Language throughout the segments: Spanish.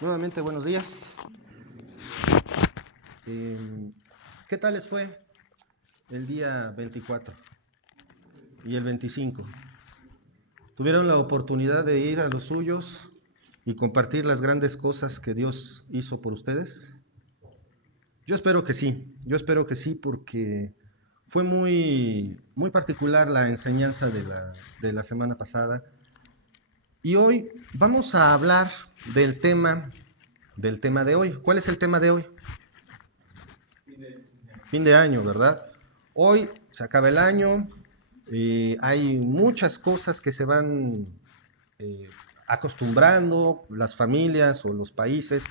Nuevamente, buenos días. ¿Qué tal les fue el día 24 y el 25? ¿Tuvieron la oportunidad de ir a los suyos y compartir las grandes cosas que Dios hizo por ustedes? Yo espero que sí, porque fue muy particular la enseñanza de la semana pasada. Y hoy vamos a hablar del tema de hoy. ¿Cuál es el tema de hoy? Fin de año, ¿verdad? Hoy se acaba el año, hay muchas cosas que se van eh, acostumbrando las familias o los países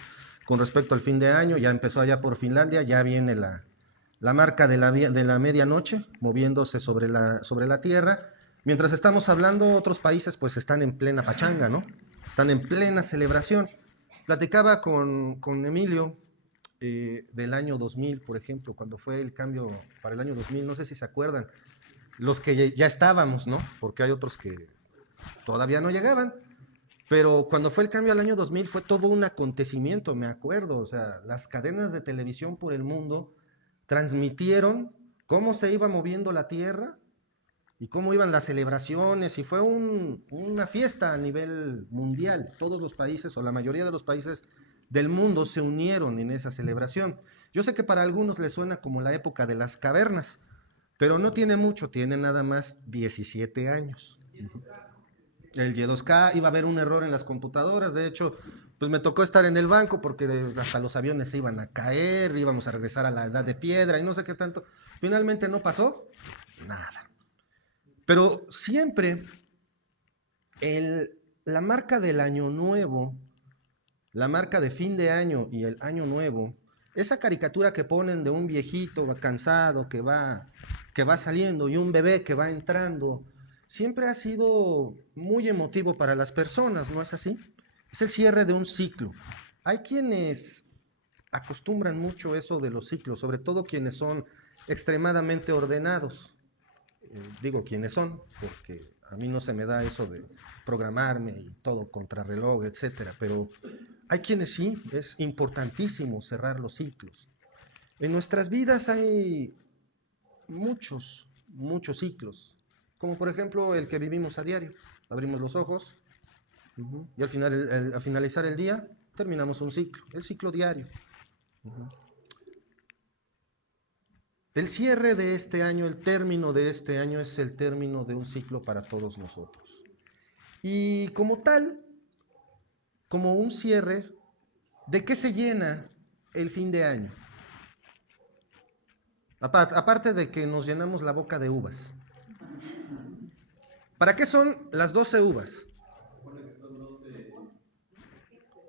con respecto al fin de año. Ya empezó allá por Finlandia, ya viene la marca de la medianoche moviéndose sobre la tierra. Mientras estamos hablando, otros países pues están en plena pachanga, ¿no? Están en plena celebración. Platicaba con Emilio del año 2000, por ejemplo, cuando fue el cambio para el año 2000, no sé si se acuerdan, los que ya estábamos, ¿no? Porque hay otros que todavía no llegaban, pero cuando fue el cambio al año 2000 fue todo un acontecimiento, me acuerdo, o sea, las cadenas de televisión por el mundo transmitieron cómo se iba moviendo la Tierra y cómo iban las celebraciones, y fue una fiesta a nivel mundial. Todos los países, o la mayoría de los países del mundo, se unieron en esa celebración. Yo sé que para algunos les suena como la época de las cavernas, pero no tiene mucho, tiene nada más 17 años. El Y2K, iba a haber un error en las computadoras, de hecho, pues me tocó estar en el banco porque hasta los aviones se iban a caer, íbamos a regresar a la edad de piedra y no sé qué tanto. Finalmente no pasó nada. Pero siempre la marca del año nuevo, la marca de fin de año y el año nuevo, esa caricatura que ponen de un viejito cansado que va saliendo y un bebé que va entrando, siempre ha sido muy emotivo para las personas, ¿no es así? Es el cierre de un ciclo. Hay quienes acostumbran mucho eso de los ciclos, sobre todo quienes son extremadamente ordenados. Digo quiénes son, porque a mí no se me da eso de programarme y todo contrarreloj, etcétera, pero hay quienes sí, es importantísimo cerrar los ciclos. En nuestras vidas hay muchos ciclos, como por ejemplo el que vivimos a diario. Abrimos los ojos y al finalizar el día terminamos un ciclo, el ciclo diario. El cierre de este año, el término de este año es el término de un ciclo para todos nosotros. Y como tal, como un cierre, ¿de qué se llena el fin de año? Aparte de que nos llenamos la boca de uvas. ¿Para qué son las 12 uvas?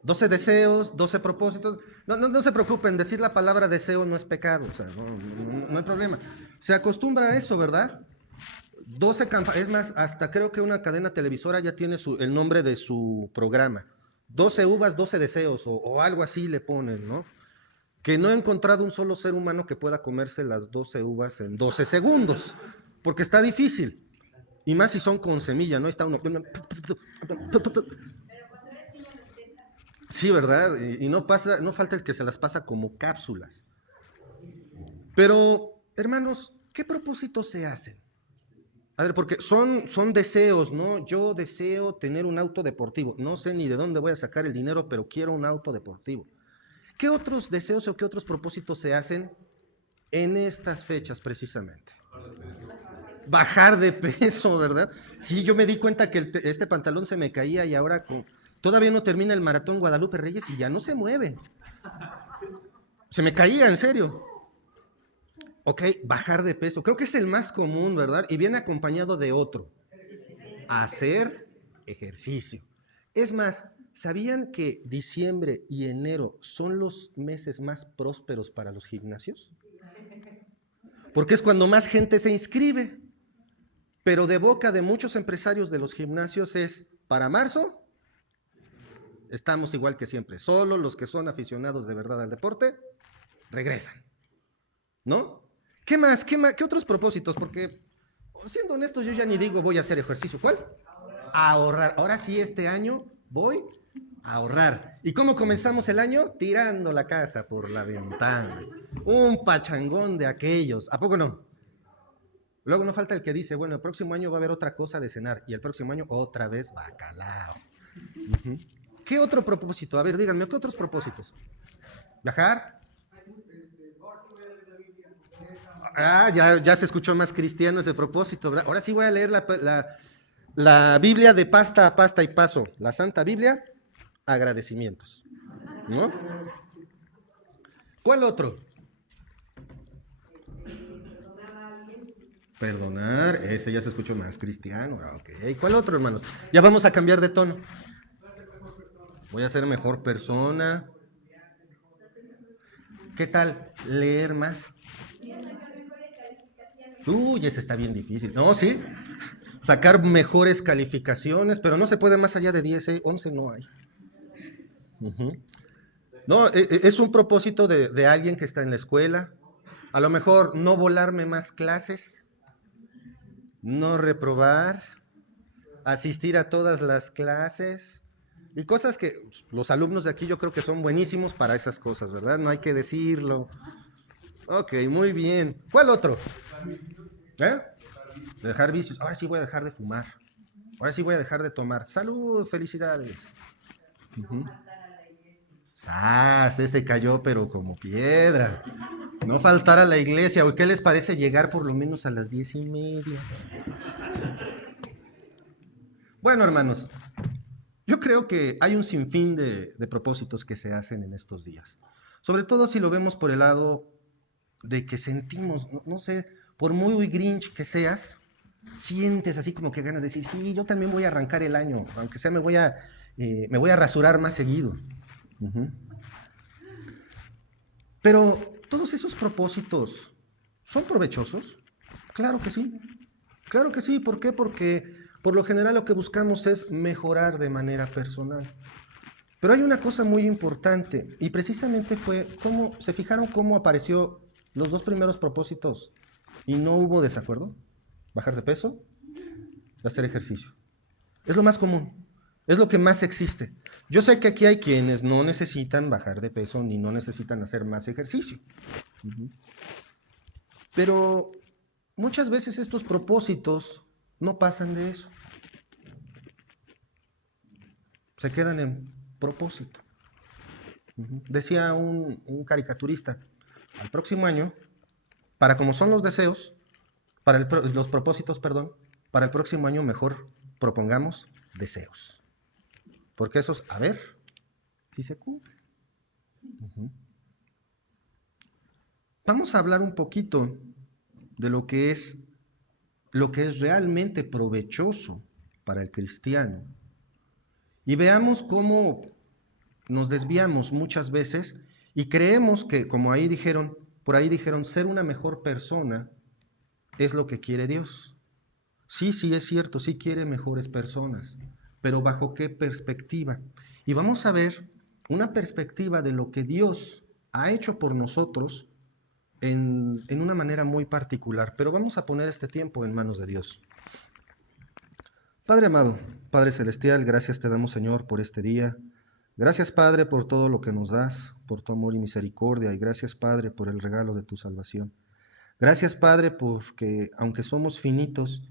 12 deseos, 12 propósitos. No se preocupen, decir la palabra deseo no es pecado, o sea, no hay problema. Se acostumbra a eso, ¿verdad? 12 campanas, es más, hasta creo que una cadena televisora ya tiene el nombre de su programa. 12 uvas, 12 deseos, o algo así le ponen, ¿no? Que no he encontrado un solo ser humano que pueda comerse las 12 uvas en 12 segundos, porque está difícil. Y más si son con semilla, ¿no? Está uno. Sí, ¿verdad? Y no falta el que se las pasa como cápsulas. Pero, hermanos, ¿qué propósitos se hacen? A ver, porque son deseos, ¿no? Yo deseo tener un auto deportivo. No sé ni de dónde voy a sacar el dinero, pero quiero un auto deportivo. ¿Qué otros deseos o qué otros propósitos se hacen en estas fechas precisamente? Bajar de peso, ¿verdad? Sí, yo me di cuenta que este pantalón se me caía y ahora todavía no termina el maratón Guadalupe Reyes y ya no se mueve. Se me caía, en serio. Ok, bajar de peso. Creo que es el más común, ¿verdad? Y viene acompañado de otro. Hacer ejercicio. Es más, ¿sabían que diciembre y enero son los meses más prósperos para los gimnasios? Porque es cuando más gente se inscribe. Pero de boca de muchos empresarios de los gimnasios es, para marzo, estamos igual que siempre. Solo los que son aficionados de verdad al deporte regresan. ¿No? ¿Qué más? ¿Qué otros propósitos? Porque, siendo honestos, yo ya ni digo voy a hacer ejercicio. ¿Cuál? Ahorrar. Ahora sí, este año voy Ahorrar. ¿Y cómo comenzamos el año? Tirando la casa por la ventana. Un pachangón de aquellos. ¿A poco no? Luego no falta el que dice, bueno, el próximo año va a haber otra cosa de cenar. Y el próximo año otra vez bacalao. Uh-huh. ¿Qué otro propósito? A ver, díganme, ¿qué otros propósitos? ¿Viajar? Ah, ya se escuchó más cristiano ese propósito, ¿verdad? Ahora sí voy a leer la Biblia de pasta a pasta y paso. La Santa Biblia, agradecimientos, ¿no? ¿Cuál otro? Perdonar, ese ya se escuchó más cristiano. Ok, ¿cuál otro, hermanos? Ya vamos a cambiar de tono. Voy a ser mejor persona. ¿Qué tal? Leer más. Uy, ese está bien difícil. No, sí. Sacar mejores calificaciones, pero no se puede más allá de 10, 11 no hay. Uh-huh. No, es un propósito de alguien que está en la escuela. A lo mejor no volarme más clases, no reprobar, asistir a todas las clases y cosas que los alumnos de aquí yo creo que son buenísimos para esas cosas, ¿verdad? No hay que decirlo. Ok, muy bien. ¿Cuál otro? ¿Eh? Dejar vicios. Ahora sí voy a dejar de fumar. Ahora sí voy a dejar de tomar. Salud, felicidades. Uh-huh. ¡Sas! Ese cayó, pero como piedra. No faltar a la iglesia. ¿O qué les parece llegar por lo menos a las 10:30? Bueno, hermanos, yo creo que hay un sinfín de propósitos que se hacen en estos días. Sobre todo si lo vemos por el lado de que sentimos, no sé, por muy grinch que seas, sientes así como que ganas de decir, sí, yo también voy a arrancar el año, aunque sea me voy a rasurar más seguido. Uh-huh. Pero todos esos propósitos, ¿son provechosos? Claro que sí. Claro que sí. ¿Por qué? Porque por lo general lo que buscamos es mejorar de manera personal. Pero hay una cosa muy importante y precisamente fue cómo, ¿se fijaron cómo apareció los dos primeros propósitos y no hubo desacuerdo? Bajar de peso, hacer ejercicio. Es lo más común, es lo que más existe. Yo sé que aquí hay quienes no necesitan bajar de peso ni no necesitan hacer más ejercicio. Uh-huh. Pero muchas veces estos propósitos no pasan de eso. Se quedan en propósito. Uh-huh. Decía un caricaturista, al próximo año, para como son los deseos, los propósitos, perdón, para el próximo año mejor propongamos deseos. Porque esos, a ver, si se cumplen. Uh-huh. Vamos a hablar un poquito de lo que es realmente provechoso para el cristiano. Y veamos cómo nos desviamos muchas veces y creemos que, como por ahí dijeron, ser una mejor persona es lo que quiere Dios. Sí, sí, es cierto, sí quiere mejores personas, pero ¿bajo qué perspectiva? Y vamos a ver una perspectiva de lo que Dios ha hecho por nosotros en una manera muy particular, pero vamos a poner este tiempo en manos de Dios. Padre amado, Padre celestial, gracias te damos, Señor, por este día. Gracias, Padre, por todo lo que nos das, por tu amor y misericordia, y gracias, Padre, por el regalo de tu salvación. Gracias, Padre, porque aunque somos finitos,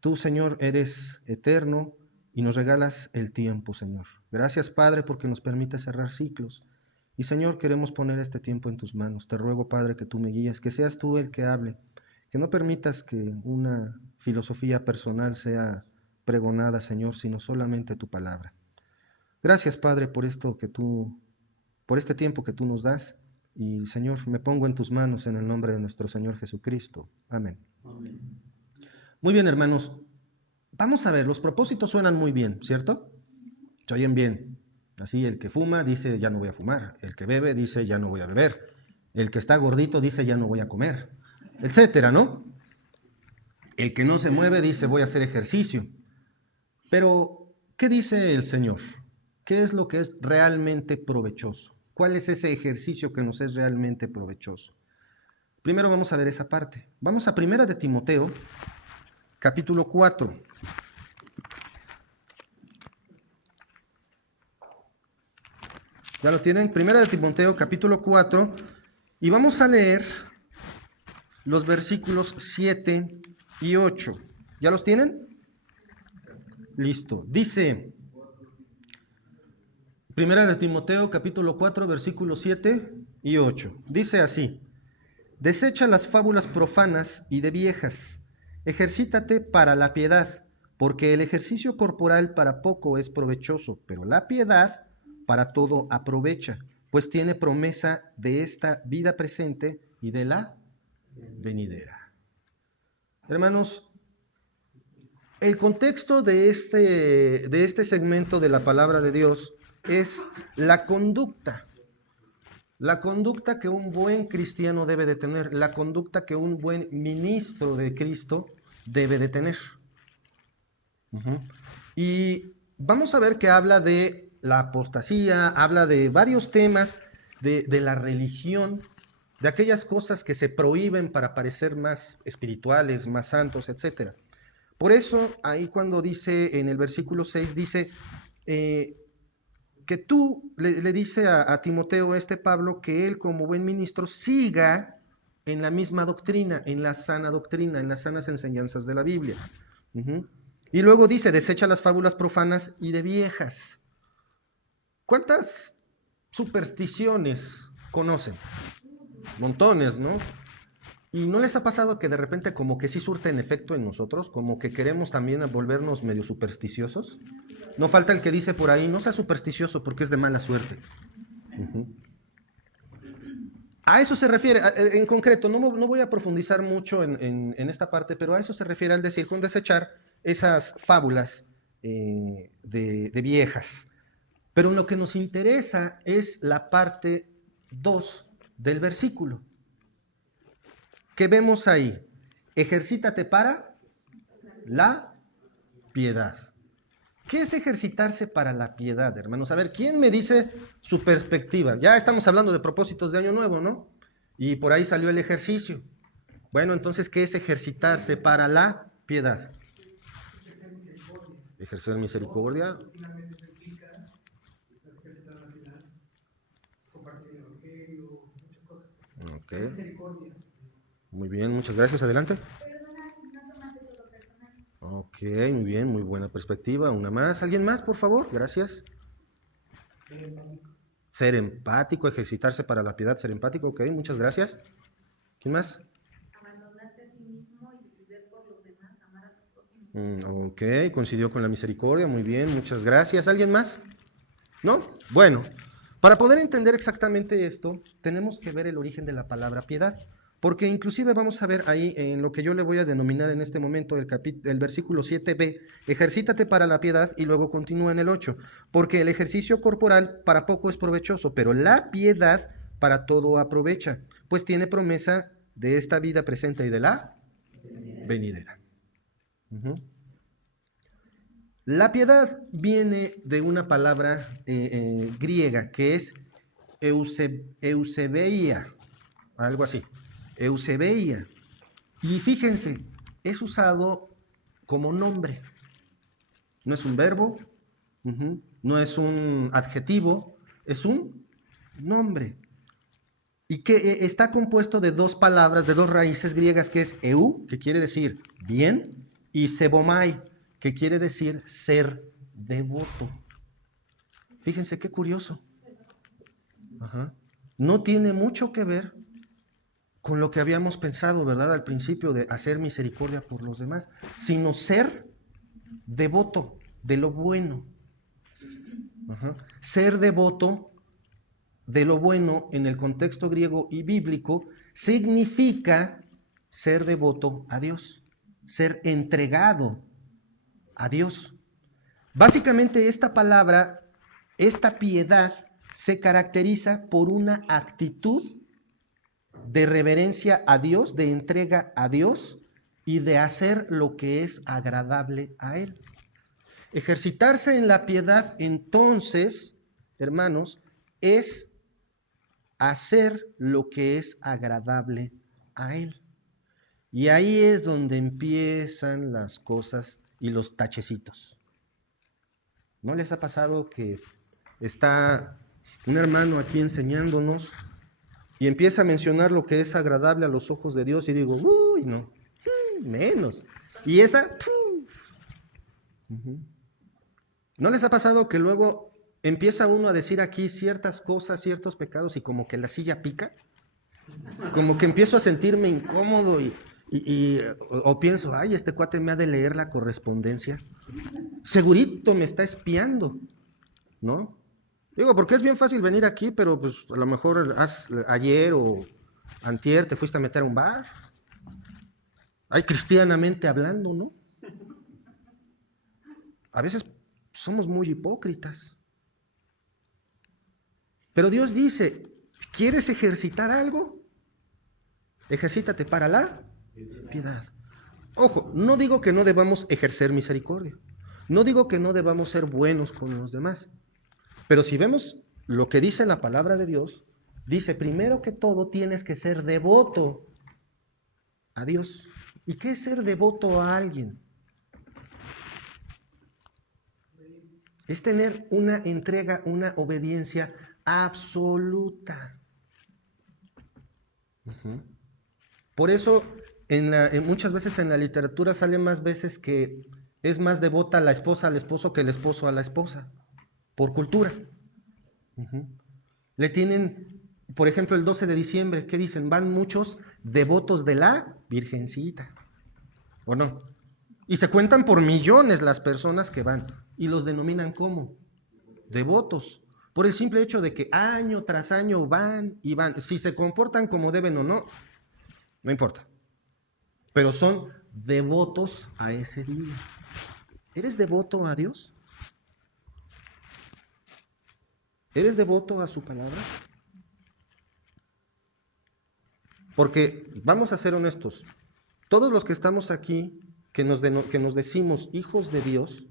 tú, Señor, eres eterno y nos regalas el tiempo, Señor. Gracias, Padre, porque nos permite cerrar ciclos. Y, Señor, queremos poner este tiempo en tus manos. Te ruego, Padre, que tú me guíes, que seas tú el que hable, que no permitas que una filosofía personal sea pregonada, Señor, sino solamente tu palabra. Gracias, Padre, por este tiempo que tú nos das. Y, Señor, me pongo en tus manos en el nombre de nuestro Señor Jesucristo. Amén. Amén. Muy bien, hermanos. Vamos a ver, los propósitos suenan muy bien, ¿cierto? Se oyen bien. Así, el que fuma dice, ya no voy a fumar. El que bebe dice, ya no voy a beber. El que está gordito dice, ya no voy a comer. Etcétera, ¿no? El que no se mueve dice, voy a hacer ejercicio. Pero, ¿qué dice el Señor? ¿Qué es lo que es realmente provechoso? ¿Cuál es ese ejercicio que nos es realmente provechoso? Primero vamos a ver esa parte. Vamos a 1 de Timoteo, capítulo 4. ¿Ya lo tienen? Primera de Timoteo, capítulo 4, y vamos a leer los versículos 7 y 8. ¿Ya los tienen? Listo. Dice, Primera de Timoteo, capítulo 4, versículos 7 y 8. Dice así: desecha las fábulas profanas y de viejas, ejercítate para la piedad, porque el ejercicio corporal para poco es provechoso, pero la piedad para todo aprovecha, pues tiene promesa de esta vida presente y de la venidera. Hermanos, el contexto de este segmento de la palabra de Dios es la conducta que un buen cristiano debe de tener, la conducta que un buen ministro de Cristo debe de tener. Uh-huh. Y vamos a ver que habla de la apostasía, habla de varios temas de la religión, de aquellas cosas que se prohíben para parecer más espirituales, más santos, etc. Por eso, ahí cuando dice en el versículo 6, dice eh, que tú le dice a Timoteo, Pablo, que él como buen ministro siga en la misma doctrina, en la sana doctrina, en las sanas enseñanzas de la Biblia. Uh-huh. Y luego dice, desecha las fábulas profanas y de viejas. ¿Cuántas supersticiones conocen? Montones, ¿no? ¿Y no les ha pasado que de repente como que sí surten efecto en nosotros? Como que queremos también volvernos medio supersticiosos. No falta el que dice por ahí, no sea supersticioso porque es de mala suerte. Uh-huh. A eso se refiere, en concreto, no voy a profundizar mucho en esta parte, pero a eso se refiere al decir con desechar esas fábulas de viejas. Pero lo que nos interesa es la parte 2 del versículo. ¿Qué vemos ahí? Ejercítate para la piedad. ¿Qué es ejercitarse para la piedad, hermanos? A ver, ¿quién me dice su perspectiva? Ya estamos hablando de propósitos de Año Nuevo, ¿no? Y por ahí salió el ejercicio. Bueno, entonces, ¿qué es ejercitarse para la piedad? Ejercer misericordia. Ok. Muy bien, muchas gracias. Adelante. Ok, muy bien, muy buena perspectiva. Una más. ¿Alguien más, por favor? Gracias. Ser empático, ejercitarse para la piedad, ser empático. Ok, muchas gracias. ¿Quién más? Abandonarte a ti mismo y vivir por los demás, amar a tu prójimo. Ok, coincidió con la misericordia. Muy bien, muchas gracias. ¿Alguien más? ¿No? Bueno, para poder entender exactamente esto, tenemos que ver el origen de la palabra piedad. Porque inclusive vamos a ver ahí en lo que yo le voy a denominar en este momento el versículo 7b, ejercítate para la piedad, y luego continúa en el 8, porque el ejercicio corporal para poco es provechoso, pero la piedad para todo aprovecha, pues tiene promesa de esta vida presente y de la venidera. Uh-huh. La piedad viene de una palabra griega que es eusebeia, algo así, eusebeia. Y fíjense, es usado como nombre. No es un verbo, no es un adjetivo, es un nombre. Y que está compuesto de dos palabras, de dos raíces griegas, que es eu, que quiere decir bien, y sebomai, que quiere decir ser devoto. Fíjense qué curioso. Ajá. No tiene mucho que ver con lo que habíamos pensado, ¿verdad? Al principio de hacer misericordia por los demás, sino ser devoto de lo bueno. Ajá. Ser devoto de lo bueno en el contexto griego y bíblico significa ser devoto a Dios, ser entregado a Dios. Básicamente esta palabra, esta piedad, se caracteriza por una actitud de reverencia a Dios, de entrega a Dios y de hacer lo que es agradable a Él. Ejercitarse en la piedad, entonces, hermanos, es hacer lo que es agradable a Él. Y ahí es donde empiezan las cosas y los tachecitos. ¿No les ha pasado que está un hermano aquí enseñándonos y empieza a mencionar lo que es agradable a los ojos de Dios y digo, uy, no, menos. Y esa, ¿no les ha pasado que luego empieza uno a decir aquí ciertas cosas, ciertos pecados y como que la silla pica? Como que empiezo a sentirme incómodo o pienso, ay, este cuate me ha de leer la correspondencia. Segurito me está espiando, ¿no? Digo, porque es bien fácil venir aquí, pero pues a lo mejor ayer o antier te fuiste a meter a un bar. Hay cristianamente hablando, ¿no? A veces somos muy hipócritas. Pero Dios dice, ¿quieres ejercitar algo? Ejercítate para la piedad. Ojo, no digo que no debamos ejercer misericordia. No digo que no debamos ser buenos con los demás. Pero si vemos lo que dice la palabra de Dios, dice, primero que todo tienes que ser devoto a Dios. ¿Y qué es ser devoto a alguien? Es tener una entrega, una obediencia absoluta. Por eso, muchas veces en la literatura sale más veces que es más devota la esposa al esposo que el esposo a la esposa, por cultura. Le tienen, por ejemplo, el 12 de diciembre, ¿qué dicen? Van muchos devotos de la Virgencita, ¿o no? Y se cuentan por millones las personas que van, y los denominan como devotos, por el simple hecho de que año tras año van y van. Si se comportan como deben o no, no importa. Pero son devotos a ese día. ¿Eres devoto a Dios? ¿Eres devoto a su palabra? Porque vamos a ser honestos, todos los que estamos aquí, que nos decimos hijos de Dios,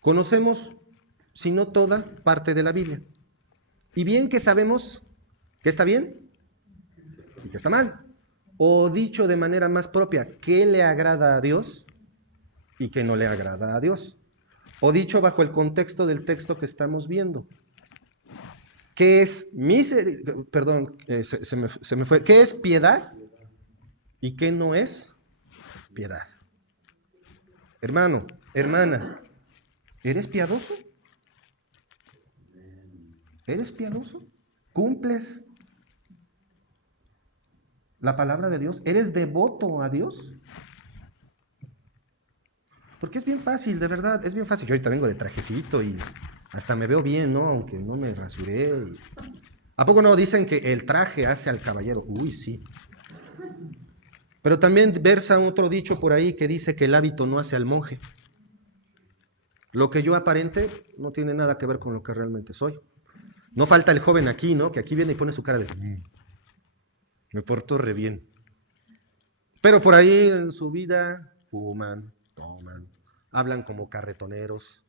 conocemos, si no toda, parte de la Biblia. Y bien que sabemos que está bien y que está mal. O dicho de manera más propia, qué le agrada a Dios y qué no le agrada a Dios. O dicho bajo el contexto del texto que estamos viendo. ¿Qué es se me fue. ¿Qué es piedad y qué no es piedad? Hermano, hermana, ¿eres piadoso? ¿Eres piadoso? ¿Cumples la palabra de Dios? ¿Eres devoto a Dios? Porque es bien fácil, de verdad, es bien fácil. Yo ahorita vengo de trajecito y hasta me veo bien, ¿no? Aunque no me rasuré. ¿A poco no dicen que el traje hace al caballero? Uy, sí. Pero también versa otro dicho por ahí que dice que el hábito no hace al monje. Lo que yo aparente no tiene nada que ver con lo que realmente soy. No falta el joven aquí, ¿no? Que aquí viene y pone su cara de... me porto re bien. Pero por ahí en su vida fuman, toman, hablan como carretoneros.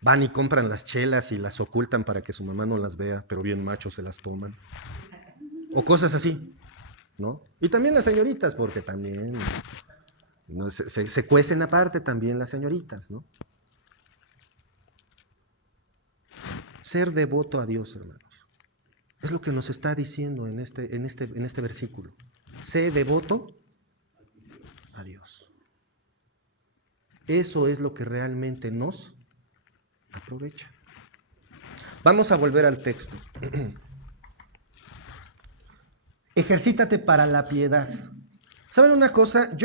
Van y compran las chelas y las ocultan para que su mamá no las vea, pero bien machos se las toman. O cosas así, ¿no? Y también las señoritas, porque también ¿no? se cuecen aparte también las señoritas, ¿no? Ser devoto a Dios, hermanos. Es lo que nos está diciendo en este versículo. Sé devoto a Dios. Eso es lo que realmente nos aprovecha. Vamos a volver al texto. Ejercítate para la piedad. ¿Saben una cosa?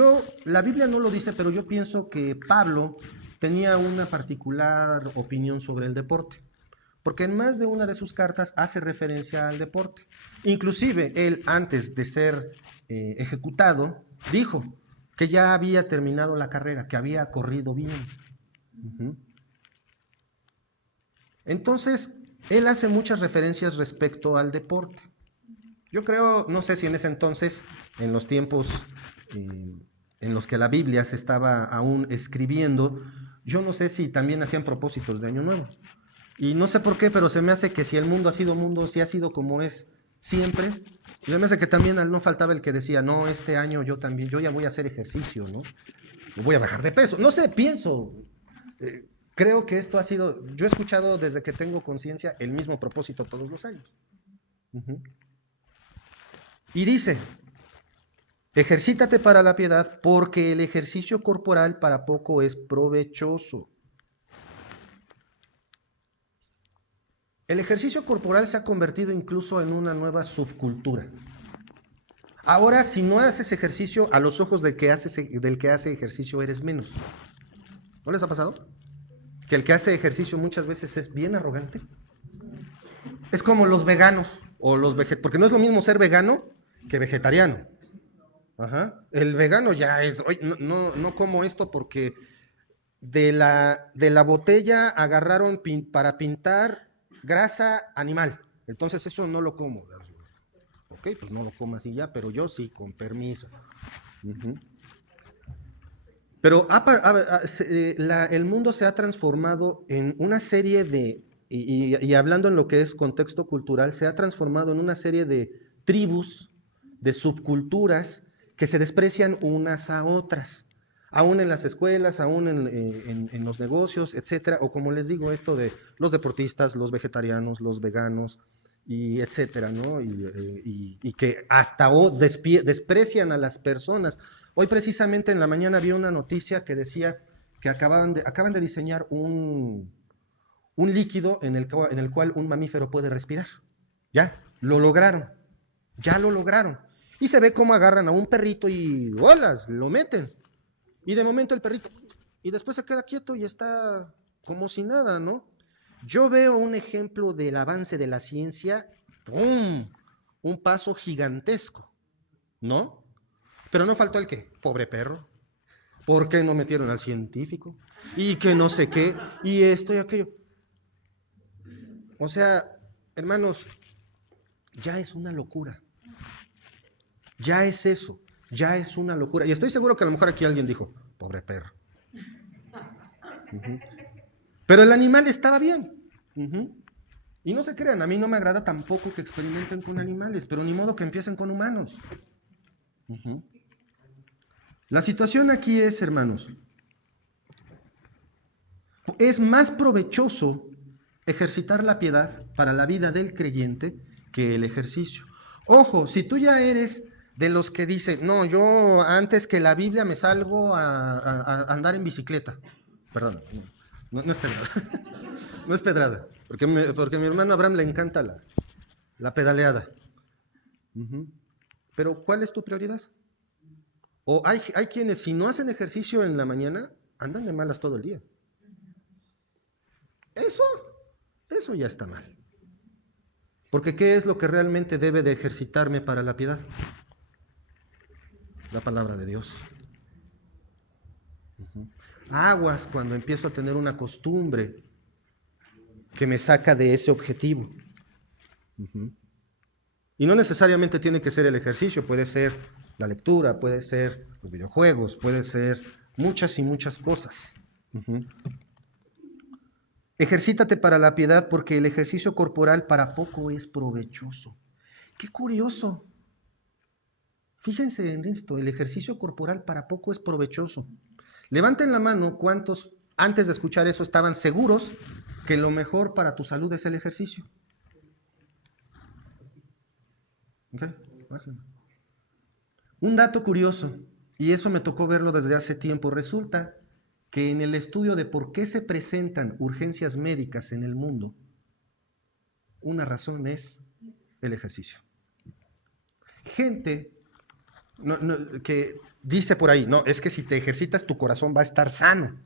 La Biblia no lo dice, pero yo pienso que Pablo tenía una particular opinión sobre el deporte. Porque en más de una de sus cartas hace referencia al deporte. Inclusive él, antes de ser ejecutado, dijo que ya había terminado la carrera, que había corrido bien. Entonces, él hace muchas referencias respecto al deporte. Yo creo, no sé si en ese entonces, en los tiempos en los que la Biblia se estaba aún escribiendo, yo no sé si también hacían propósitos de Año Nuevo. Y no sé por qué, pero se me hace que si el mundo ha sido mundo, si ha sido como es siempre, se me hace que también no faltaba el que decía, no, este año yo también, yo ya voy a hacer ejercicio, ¿no? O voy a bajar de peso. No sé, pienso. creo que esto ha sido, yo he escuchado desde que tengo conciencia el mismo propósito todos los años. Uh-huh. Y dice, ejercítate para la piedad porque el ejercicio corporal para poco es provechoso. El ejercicio corporal se ha convertido incluso en una nueva subcultura. Ahora, si no haces ejercicio, a los ojos del que hace ejercicio eres menos. ¿No les ha pasado? Que el que hace ejercicio muchas veces es bien arrogante. Es como los veganos, o los porque no es lo mismo ser vegano que vegetariano. Ajá. El vegano ya es, oye, no como esto porque de la botella agarraron para pintar grasa animal. Entonces eso no lo como. Ok, pues no lo comas y ya, pero yo sí, con permiso. Uh-huh. Pero el mundo se ha transformado en una serie de, y hablando en lo que es contexto cultural, se ha transformado en una serie de tribus, de subculturas que se desprecian unas a otras, aún en las escuelas, aún en los negocios, etcétera, o como les digo, esto de los deportistas, los vegetarianos, los veganos, y etcétera, ¿no? Y que hasta desprecian a las personas. Hoy precisamente en la mañana vi una noticia que decía que acaban de diseñar un líquido en el cual un mamífero puede respirar. Ya, lo lograron, ya lo lograron. Y se ve cómo agarran a un perrito y ¡holas! Lo meten. Y de momento el perrito, y después se queda quieto y está como si nada, ¿no? Yo veo un ejemplo del avance de la ciencia, ¡pum! Un paso gigantesco, ¿no? Pero no faltó el qué, pobre perro. ¿Por qué no metieron al científico? Y que no sé qué, y esto y aquello. O sea, hermanos, ya es una locura. Ya es eso, ya es una locura. Y estoy seguro que a lo mejor aquí alguien dijo, pobre perro. Uh-huh. Pero el animal estaba bien. Uh-huh. Y no se crean, a mí no me agrada tampoco que experimenten con animales, pero ni modo que empiecen con humanos. Uh-huh. La situación aquí es, hermanos, es más provechoso ejercitar la piedad para la vida del creyente que el ejercicio. Ojo, si tú ya eres de los que dicen, no, yo antes que la Biblia me salgo a andar en bicicleta. Perdón, no es pedrada. No es pedrada, porque a mi hermano Abraham le encanta la pedaleada. Uh-huh. Pero ¿cuál es tu prioridad? O hay quienes si no hacen ejercicio en la mañana, andan de malas todo el día. Eso, eso ya está mal. Porque ¿qué es lo que realmente debe de ejercitarme para la piedad? La palabra de Dios. Uh-huh. Aguas cuando empiezo a tener una costumbre que me saca de ese objetivo. Uh-huh. Y no necesariamente tiene que ser el ejercicio, puede ser la lectura, puede ser los videojuegos, puede ser muchas y muchas cosas. Uh-huh. Ejercítate para la piedad porque el ejercicio corporal para poco es provechoso. Qué curioso. Fíjense en esto, el ejercicio corporal para poco es provechoso. Levanten la mano cuántos antes de escuchar eso estaban seguros que lo mejor para tu salud es el ejercicio. ¿Okay? Un dato curioso, y eso me tocó verlo desde hace tiempo, resulta que en el estudio de por qué se presentan urgencias médicas en el mundo, una razón es el ejercicio. Gente que dice por ahí, no, es que si te ejercitas tu corazón va a estar sano,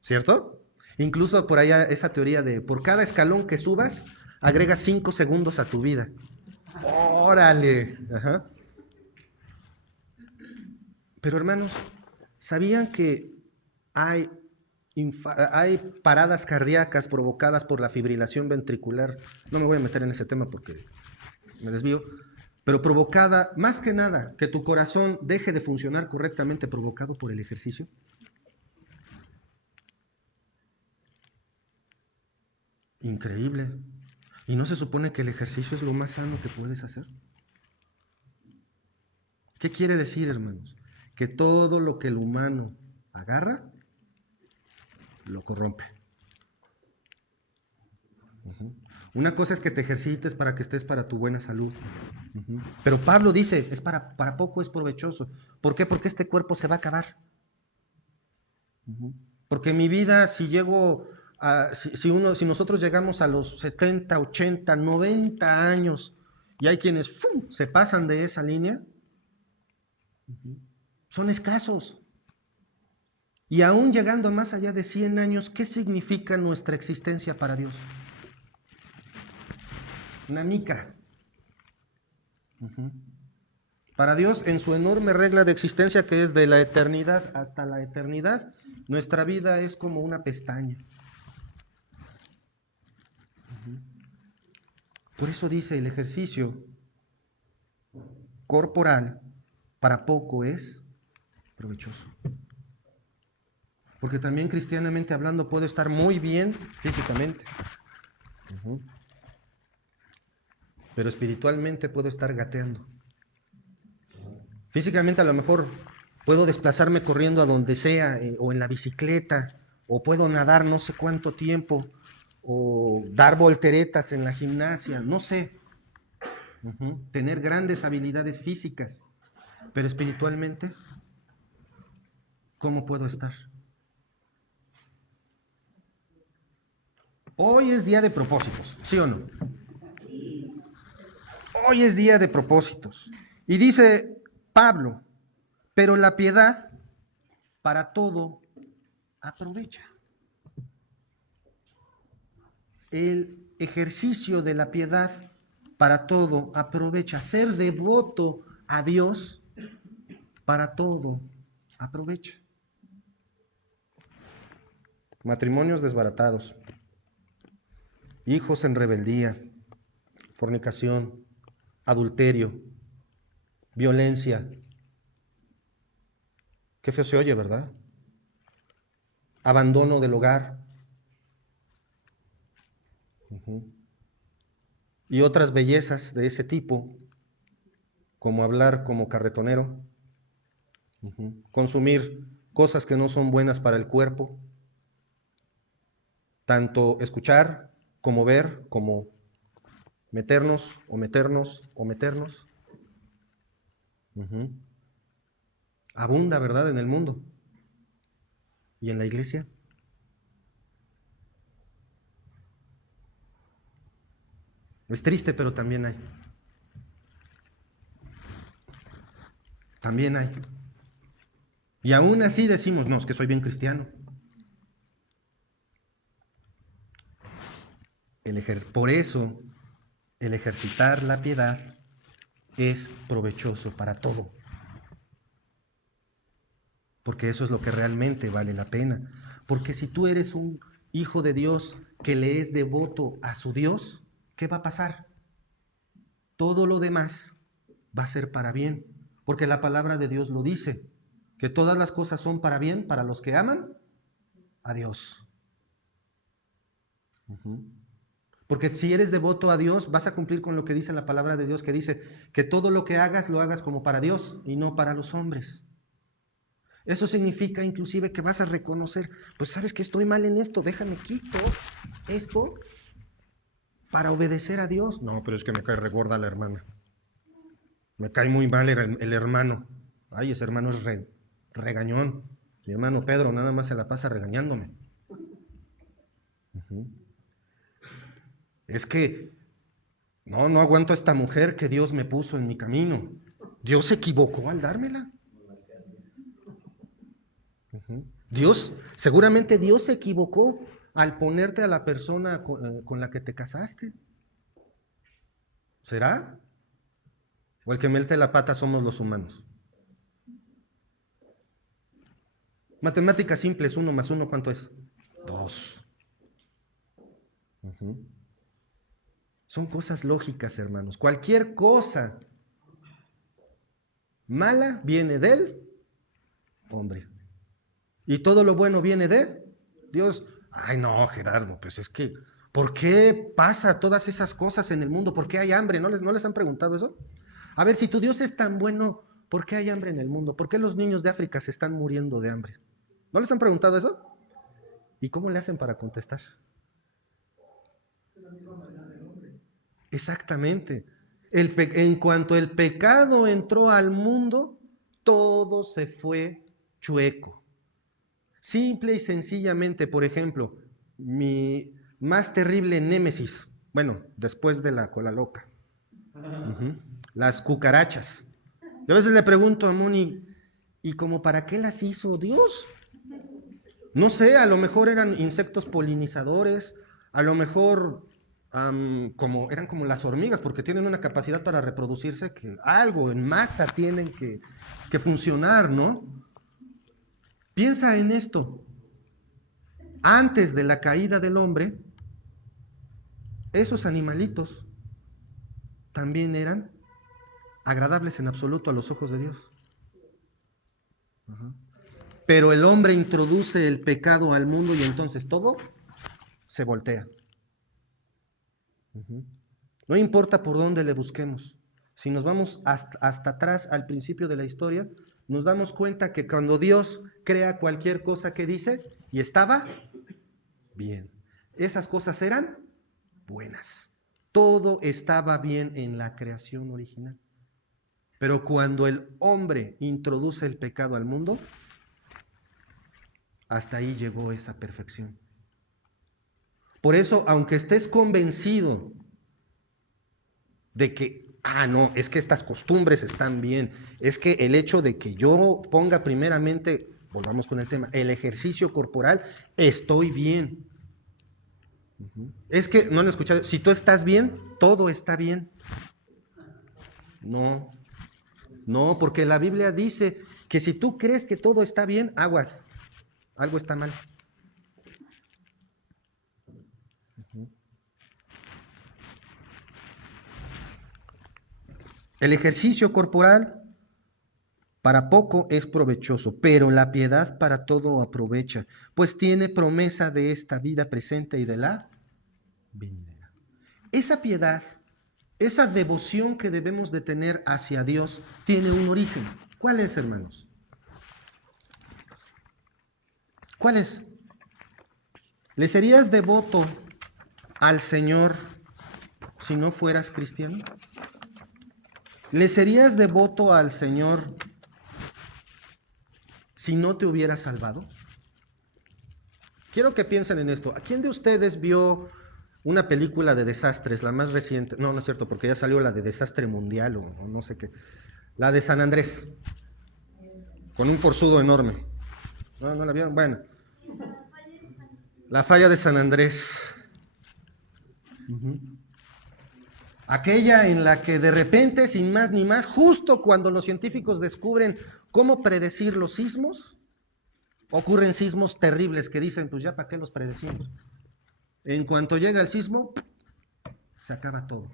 ¿cierto? Incluso por allá esa teoría de por cada escalón que subas, agrega 5 segundos a tu vida. ¡Órale! Ajá. Pero hermanos, ¿sabían que hay, hay paradas cardíacas provocadas por la fibrilación ventricular? No me voy a meter en ese tema porque me desvío, pero provocada, más que nada, que tu corazón deje de funcionar correctamente provocado por el ejercicio. Increíble. ¿Y no se supone que el ejercicio es lo más sano que puedes hacer? ¿Qué quiere decir, hermanos? Que todo lo que el humano agarra, lo corrompe. Ujú. Una cosa es que te ejercites para que estés para tu buena salud. Ujú. Pero Pablo dice, es para poco es provechoso. ¿Por qué? Porque este cuerpo se va a acabar. Ujú. Porque mi vida, si llego a, si nosotros llegamos a los 70, 80, 90 años y hay quienes ¡fum!, se pasan de esa línea, son escasos. Y aún llegando más allá de 100 años, ¿qué significa nuestra existencia para Dios? Una mica. Ujú. Para Dios, en su enorme regla de existencia que es de la eternidad hasta la eternidad, nuestra vida es como una pestaña. Por eso dice el ejercicio corporal para poco es provechoso. Porque también cristianamente hablando puedo estar muy bien físicamente, pero espiritualmente puedo estar gateando. Físicamente a lo mejor puedo desplazarme corriendo a donde sea, o en la bicicleta, o puedo nadar no sé cuánto tiempo, o dar volteretas en la gimnasia, no sé. Tener grandes habilidades físicas, pero espiritualmente, ¿cómo puedo estar? Hoy es día de propósitos, ¿sí o no? Hoy es día de propósitos. Y dice Pablo, pero la piedad para todo aprovecha. El ejercicio de la piedad para todo aprovecha. Ser devoto a Dios para todo aprovecha. Matrimonios desbaratados, hijos en rebeldía, fornicación, adulterio, violencia. Qué feo se oye, ¿verdad? Abandono del hogar. Y otras bellezas de ese tipo, como hablar como carretonero, consumir cosas que no son buenas para el cuerpo, tanto escuchar como ver, como meternos o meternos o meternos. Abunda, ¿verdad?, en el mundo y en la iglesia. Es triste, pero también hay. También hay. Y aún así decimos, no, es que soy bien cristiano. Por eso, el ejercitar la piedad es provechoso para todo. Porque eso es lo que realmente vale la pena. Porque si tú eres un hijo de Dios que le es devoto a su Dios, ¿qué va a pasar? Todo lo demás va a ser para bien. Porque la palabra de Dios lo dice, que todas las cosas son para bien para los que aman a Dios. Porque si eres devoto a Dios, vas a cumplir con lo que dice la palabra de Dios, que dice que todo lo que hagas, lo hagas como para Dios y no para los hombres. Eso significa inclusive que vas a reconocer, pues sabes que estoy mal en esto, déjame quito esto para obedecer a Dios. No, pero es que me cae regorda la hermana. Me cae muy mal el hermano. Ay, ese hermano es regañón. Mi hermano Pedro nada más se la pasa regañándome. Es que no aguanto a esta mujer que Dios me puso en mi camino. Dios se equivocó al dármela. Seguramente Dios se equivocó al ponerte a la persona con la que te casaste. ¿Será? ¿O el que mete la pata somos los humanos? Matemáticas simples, 1 más 1, ¿cuánto es? 2. Son cosas lógicas, hermanos. Cualquier cosa mala viene del hombre. Y todo lo bueno viene de Dios. Ay, no, Gerardo, pues es que, ¿por qué pasa todas esas cosas en el mundo? ¿Por qué hay hambre? ¿No les han preguntado eso? A ver, si tu Dios es tan bueno, ¿por qué hay hambre en el mundo? ¿Por qué los niños de África se están muriendo de hambre? ¿No les han preguntado eso? ¿Y cómo le hacen para contestar? Exactamente. En cuanto el pecado entró al mundo, todo se fue chueco. Simple y sencillamente, por ejemplo, mi más terrible némesis, bueno, después de la cola loca, las cucarachas. Yo a veces le pregunto a Moni, ¿y como para qué las hizo Dios? No sé, a lo mejor eran insectos polinizadores, a lo mejor eran como las hormigas, porque tienen una capacidad para reproducirse que algo en masa tienen que funcionar, ¿no? Piensa en esto. Antes de la caída del hombre, esos animalitos también eran agradables en absoluto a los ojos de Dios. Ajá. Pero el hombre introduce el pecado al mundo y entonces todo se voltea. No importa por dónde le busquemos. Si nos vamos hasta atrás al principio de la historia, nos damos cuenta que cuando Dios crea cualquier cosa que dice y estaba bien, esas cosas eran buenas. Todo estaba bien en la creación original. Pero cuando el hombre introduce el pecado al mundo, hasta ahí llegó esa perfección. Por eso, aunque estés convencido de que, no, es que estas costumbres están bien, es que el hecho de que yo ponga primeramente, volvamos con el tema, el ejercicio corporal, estoy bien. Es que, no lo he escuchado, si tú estás bien, todo está bien. No, no, porque la Biblia dice que si tú crees que todo está bien, aguas, algo está mal. El ejercicio corporal para poco es provechoso, pero la piedad para todo aprovecha, pues tiene promesa de esta vida presente y de la venidera. Esa piedad, esa devoción que debemos de tener hacia Dios, tiene un origen. ¿Cuál es, hermanos? ¿Cuál es? ¿Le serías devoto al Señor si no fueras cristiano? ¿Le serías devoto al Señor si no te hubiera salvado? Quiero que piensen en esto. ¿A quién de ustedes vio una película de desastres, la más reciente? No, no es cierto, porque ya salió la de desastre mundial o no sé qué. La de San Andrés, con un forzudo enorme. No, no la vieron. Bueno, la falla de San Andrés. Aquella en la que de repente, sin más ni más, justo cuando los científicos descubren cómo predecir los sismos, ocurren sismos terribles que dicen, pues ya para qué los predecimos. En cuanto llega el sismo, se acaba todo.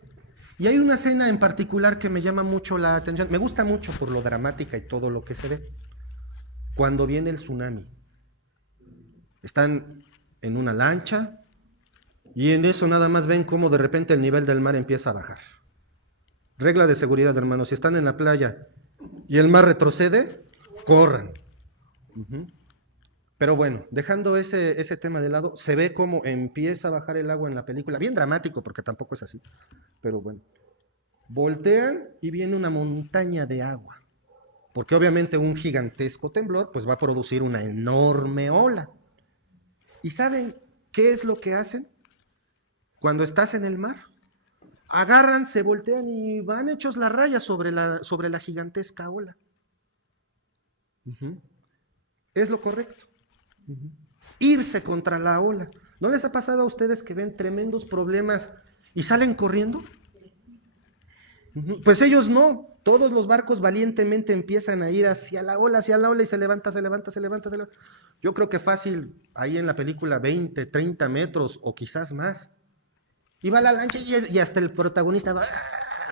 Y hay una escena en particular que me llama mucho la atención, me gusta mucho por lo dramática y todo lo que se ve. Cuando viene el tsunami, están en una lancha y en eso nada más ven cómo de repente el nivel del mar empieza a bajar. Regla de seguridad, hermanos, si están en la playa y el mar retrocede, corran. Pero bueno, dejando ese tema de lado, se ve cómo empieza a bajar el agua en la película, bien dramático porque tampoco es así, pero bueno. Voltean y viene una montaña de agua, porque obviamente un gigantesco temblor pues va a producir una enorme ola. ¿Y saben qué es lo que hacen cuando estás en el mar? Agarran, se voltean y van hechos la raya sobre la gigantesca ola. Es lo correcto. Irse contra la ola. ¿No les ha pasado a ustedes que ven tremendos problemas y salen corriendo? Pues ellos no. Todos los barcos valientemente empiezan a ir hacia la ola y se levanta, se levanta, se levanta, se levanta. Yo creo que fácil, ahí en la película, 20, 30 metros o quizás más. Y va la lancha y hasta el protagonista va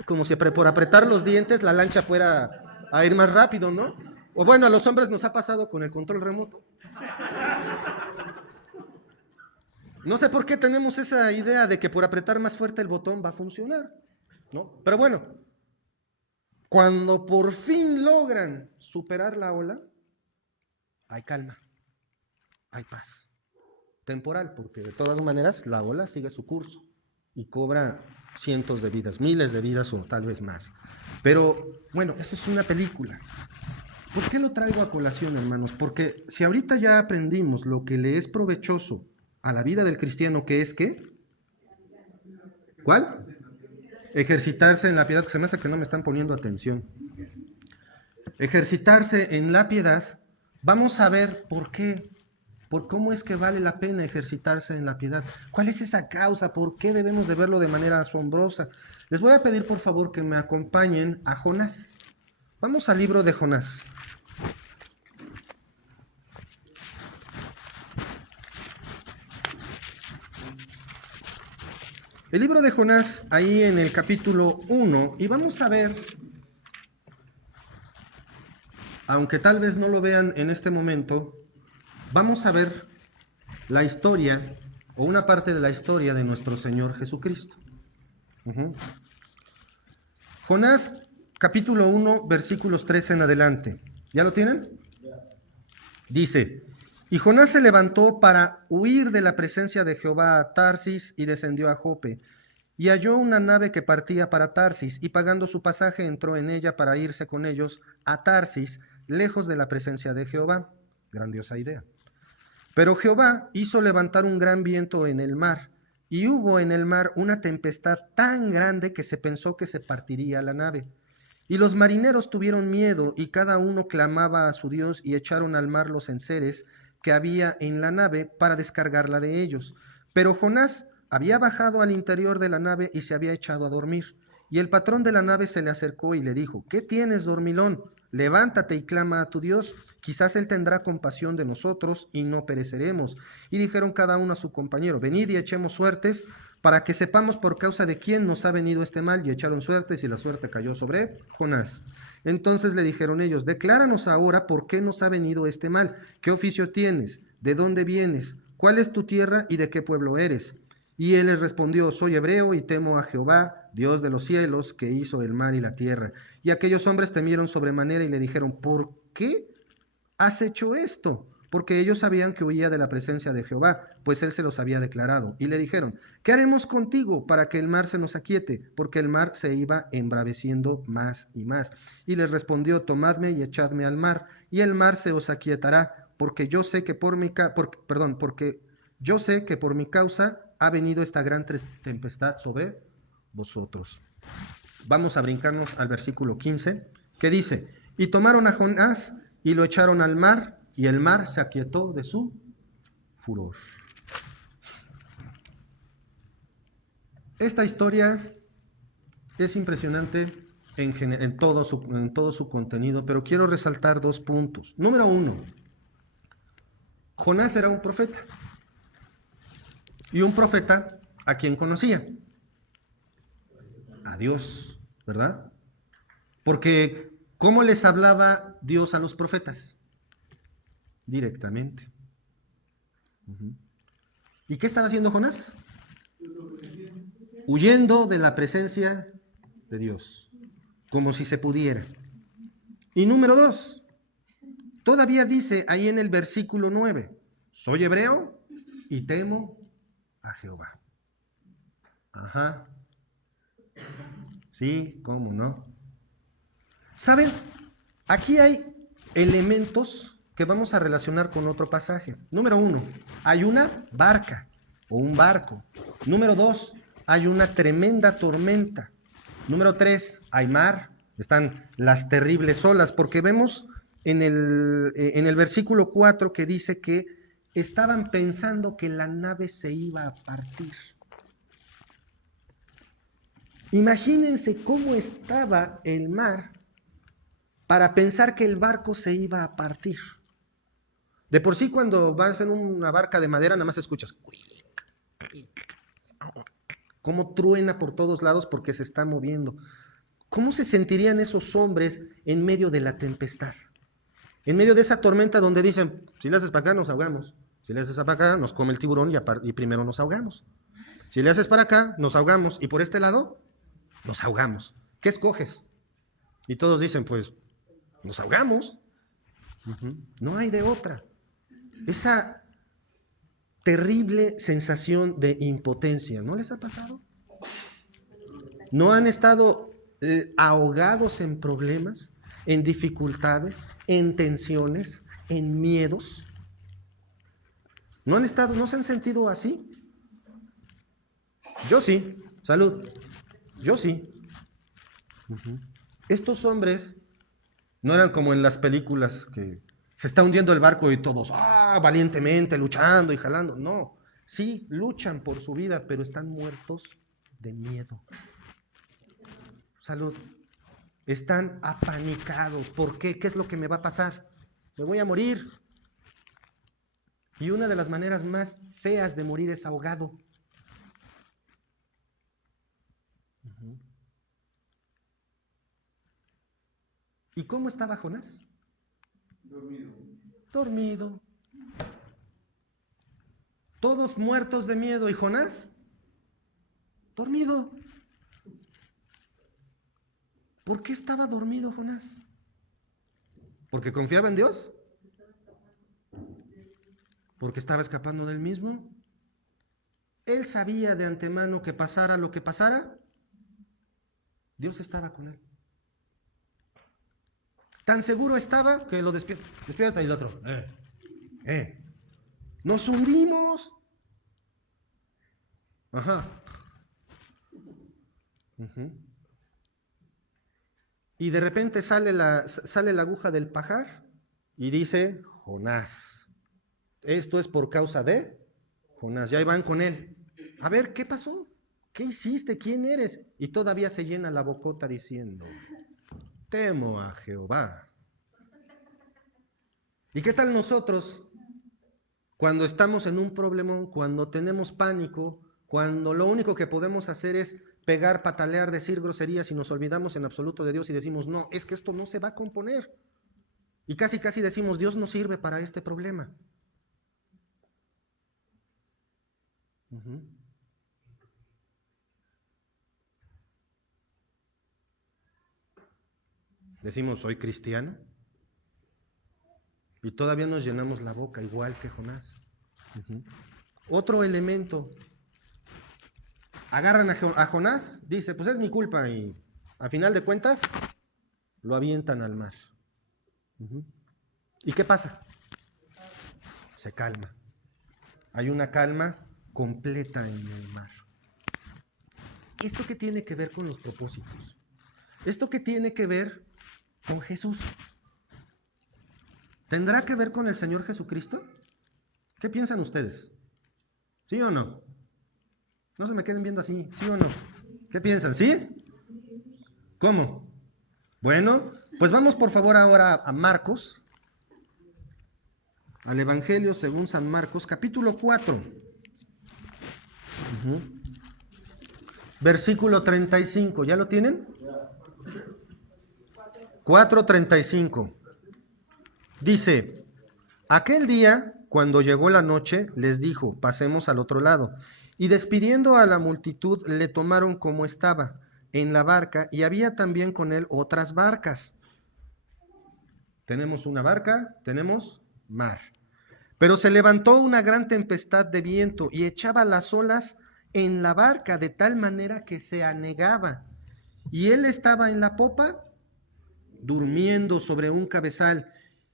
como si por apretar los dientes la lancha fuera a ir más rápido, ¿no? O bueno, a los hombres nos ha pasado con el control remoto. No sé por qué tenemos esa idea de que por apretar más fuerte el botón va a funcionar, ¿no? Pero bueno, cuando por fin logran superar la ola, hay calma, hay paz. Temporal, porque de todas maneras la ola sigue su curso y cobra cientos de vidas, miles de vidas o tal vez más. Pero bueno, eso es una película. ¿Por qué lo traigo a colación, hermanos? Porque si ahorita ya aprendimos lo que le es provechoso a la vida del cristiano, que es ¿qué? ¿Cuál? Ejercitarse en la piedad, que se me hace que no me están poniendo atención. Ejercitarse en la piedad, vamos a ver por qué, por cómo es que vale la pena ejercitarse en la piedad. ¿Cuál es esa causa? ¿Por qué debemos de verlo de manera asombrosa? Les voy a pedir por favor que me acompañen a Jonás. Vamos al libro de Jonás. El libro de Jonás, ahí en el capítulo 1, y vamos a ver, aunque tal vez no lo vean en este momento, vamos a ver la historia o una parte de la historia de nuestro Señor Jesucristo. Jonás, capítulo 1, versículos 13 en adelante. ¿Ya lo tienen? Dice, y Jonás se levantó para huir de la presencia de Jehová a Tarsis y descendió a Jope. Y halló una nave que partía para Tarsis, y pagando su pasaje entró en ella para irse con ellos a Tarsis, lejos de la presencia de Jehová. Grandiosa idea. Pero Jehová hizo levantar un gran viento en el mar, y hubo en el mar una tempestad tan grande que se pensó que se partiría la nave. Y los marineros tuvieron miedo, y cada uno clamaba a su Dios, y echaron al mar los enseres que había en la nave para descargarla de ellos. Pero Jonás había bajado al interior de la nave y se había echado a dormir. Y el patrón de la nave se le acercó y le dijo, ¿qué tienes, dormilón? Levántate y clama a tu Dios, quizás él tendrá compasión de nosotros y no pereceremos. Y dijeron cada uno a su compañero, venid y echemos suertes, para que sepamos por causa de quién nos ha venido este mal. Y echaron suertes, y la suerte cayó sobre Jonás. Entonces le dijeron ellos, decláranos ahora por qué nos ha venido este mal, qué oficio tienes, de dónde vienes, cuál es tu tierra y de qué pueblo eres. Y él les respondió, soy hebreo y temo a Jehová, Dios de los cielos, que hizo el mar y la tierra. Y aquellos hombres temieron sobremanera y le dijeron, ¿por qué has hecho esto? Porque ellos sabían que huía de la presencia de Jehová, pues él se los había declarado. Y le dijeron, ¿qué haremos contigo para que el mar se nos aquiete? Porque el mar se iba embraveciendo más y más. Y les respondió, tomadme y echadme al mar, y el mar se os aquietará, porque yo sé que porque yo sé que por mi causa ha venido esta gran tempestad sobre vosotros. Vamos a brincarnos al versículo 15, que dice, y tomaron a Jonás y lo echaron al mar, y el mar se aquietó de su furor. Esta historia es impresionante en todo su contenido, pero quiero resaltar dos puntos. Número uno, Jonás era un profeta, y un profeta a quien conocía, a Dios, ¿verdad? Porque ¿cómo les hablaba Dios a los profetas? Directamente. ¿Y qué estaba haciendo Jonás? Huyendo de la presencia de Dios, como si se pudiera. Y número dos, todavía dice ahí en el versículo 9, soy hebreo y temo a Jehová. Ajá. Sí, cómo no. ¿Saben? Aquí hay elementos que vamos a relacionar con otro pasaje. Número uno, hay una barca o un barco. Número dos, hay una tremenda tormenta. Número tres, hay mar. Están las terribles olas, porque vemos en el versículo 4 que dice que estaban pensando que la nave se iba a partir. Imagínense cómo estaba el mar para pensar que el barco se iba a partir. De por sí, cuando vas en una barca de madera, nada más escuchas cómo truena por todos lados porque se está moviendo. ¿Cómo se sentirían esos hombres en medio de la tempestad? En medio de esa tormenta donde dicen, si le haces para acá, nos ahogamos. Si le haces para acá, nos come el tiburón y primero nos ahogamos. Si le haces para acá, nos ahogamos. Y por este lado, nos ahogamos. ¿Qué escoges? Y todos dicen, pues, nos ahogamos. No hay de otra. Esa terrible sensación de impotencia, ¿no les ha pasado? ¿No han estado ahogados en problemas, en dificultades, en tensiones, en miedos? ¿No han estado, no se han sentido así? Yo sí. Salud. Yo sí. Uh-huh. Estos hombres no eran como en las películas que se está hundiendo el barco y todos valientemente luchando y jalando. No, sí luchan por su vida, pero están muertos de miedo. Salud. Están apanicados. ¿Por qué? ¿Qué es lo que me va a pasar? Me voy a morir. Y una de las maneras más feas de morir es ahogado. Uh-huh. ¿Y cómo estaba Jonás? Dormido. Todos muertos de miedo. ¿Y Jonás? Dormido. ¿Por qué estaba dormido Jonás? ¿Porque confiaba en Dios? ¿Porque estaba escapando del mismo? Él sabía de antemano que pasara lo que pasara, Dios estaba con él. Tan seguro estaba que lo despierta. Despierta y el otro. Nos hundimos. Ajá. Uh-huh. Y de repente sale la aguja del pajar y dice, Jonás. Esto es por causa de Jonás. Ya van con él. A ver, ¿qué pasó? ¿Qué hiciste? ¿Quién eres? Y todavía se llena la bocota diciendo, temo a Jehová. ¿Y qué tal nosotros? Cuando estamos en un problemón, cuando tenemos pánico, cuando lo único que podemos hacer es pegar, patalear, decir groserías y nos olvidamos en absoluto de Dios y decimos, no, es que esto no se va a componer. Y casi decimos, Dios no sirve para este problema. Uh-huh. Decimos, soy cristiano. Y todavía nos llenamos la boca, igual que Jonás. Uh-huh. Otro elemento. Agarran a Jonás, dice, pues es mi culpa, y a final de cuentas lo avientan al mar. Uh-huh. ¿Y qué pasa? Se calma. Hay una calma completa en el mar. ¿Esto qué tiene que ver con los propósitos? ¿Esto qué tiene que ver con Jesús? ¿Tendrá que ver con el Señor Jesucristo? ¿Qué piensan ustedes? ¿Sí o no? No se me queden viendo así, ¿sí o no? ¿Qué piensan? ¿Sí? ¿Cómo? Bueno, pues vamos por favor ahora a Marcos, al Evangelio según San Marcos, capítulo 4. Uh-huh. Versículo 35, ¿ya lo tienen? 4:35. Dice, aquel día, cuando llegó la noche, les dijo, pasemos al otro lado. Y despidiendo a la multitud, le tomaron como estaba, en la barca, y había también con él otras barcas. Tenemos una barca, tenemos mar. Pero se levantó una gran tempestad de viento y echaba las olas en la barca de tal manera que se anegaba. Y él estaba en la popa, durmiendo sobre un cabezal.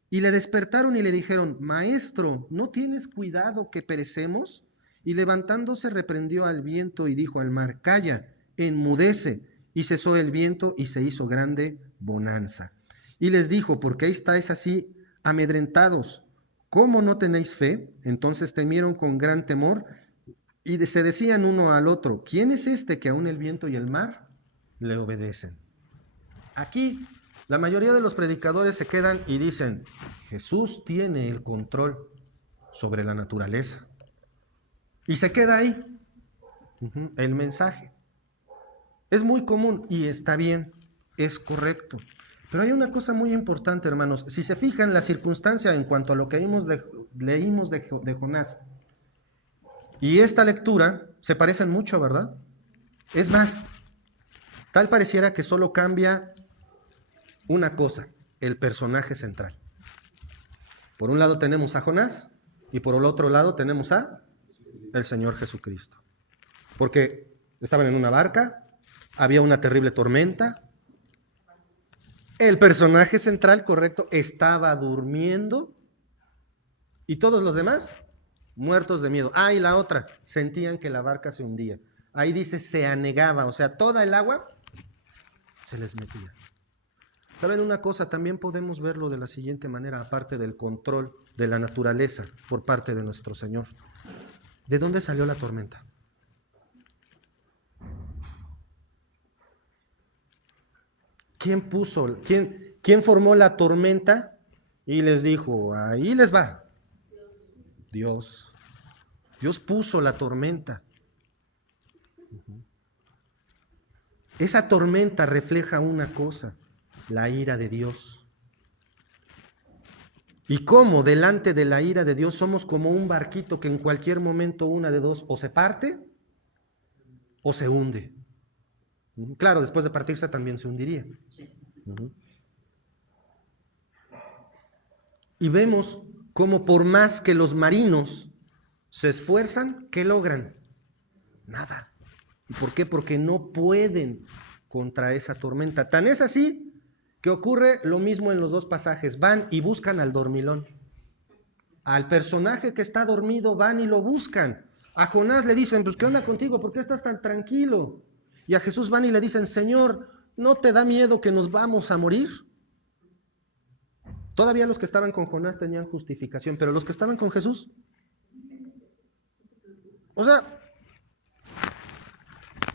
Y le despertaron y le dijeron, Maestro, ¿no tienes cuidado que perecemos? Y levantándose reprendió al viento y dijo al mar, Calla, enmudece. Y cesó el viento y se hizo grande bonanza. Y les dijo, ¿por qué estáis así amedrentados? ¿Cómo no tenéis fe? Entonces temieron con gran temor y se decían uno al otro, ¿quién es este que aún el viento y el mar le obedecen? Aquí la mayoría de los predicadores se quedan y dicen, Jesús tiene el control sobre la naturaleza. Y se queda ahí el mensaje. Es muy común y está bien, es correcto. Pero hay una cosa muy importante, hermanos. Si se fijan, la circunstancia en cuanto a lo que leímos de Jonás y esta lectura se parecen mucho, ¿verdad? Es más, tal pareciera que solo cambia una cosa, el personaje central. Por un lado tenemos a Jonás y por el otro lado tenemos a el Señor Jesucristo. Porque estaban en una barca, había una terrible tormenta, el personaje central, correcto, estaba durmiendo y todos los demás muertos de miedo. Ah, y la otra, sentían que la barca se hundía. Ahí dice se anegaba, o sea, toda el agua se les metía. ¿Saben una cosa? También podemos verlo de la siguiente manera, aparte del control de la naturaleza por parte de nuestro Señor. ¿De dónde salió la tormenta? ¿Quién formó la tormenta y les dijo, ahí les va? Dios. Dios puso la tormenta. Esa tormenta refleja una cosa, la ira de Dios. Y cómo delante de la ira de Dios somos como un barquito que en cualquier momento una de dos o se parte o se hunde. Claro, después de partirse también se hundiría. Y vemos cómo por más que los marinos se esfuerzan, ¿qué logran? Nada. ¿Y por qué? Porque no pueden contra esa tormenta. Tan es así que ocurre lo mismo en los dos pasajes. Van y buscan al dormilón. Al personaje que está dormido van y lo buscan. A Jonás le dicen, pues ¿qué onda contigo? ¿Por qué estás tan tranquilo? Y a Jesús van y le dicen, Señor, ¿no te da miedo que nos vamos a morir? Todavía los que estaban con Jonás tenían justificación, pero los que estaban con Jesús, o sea,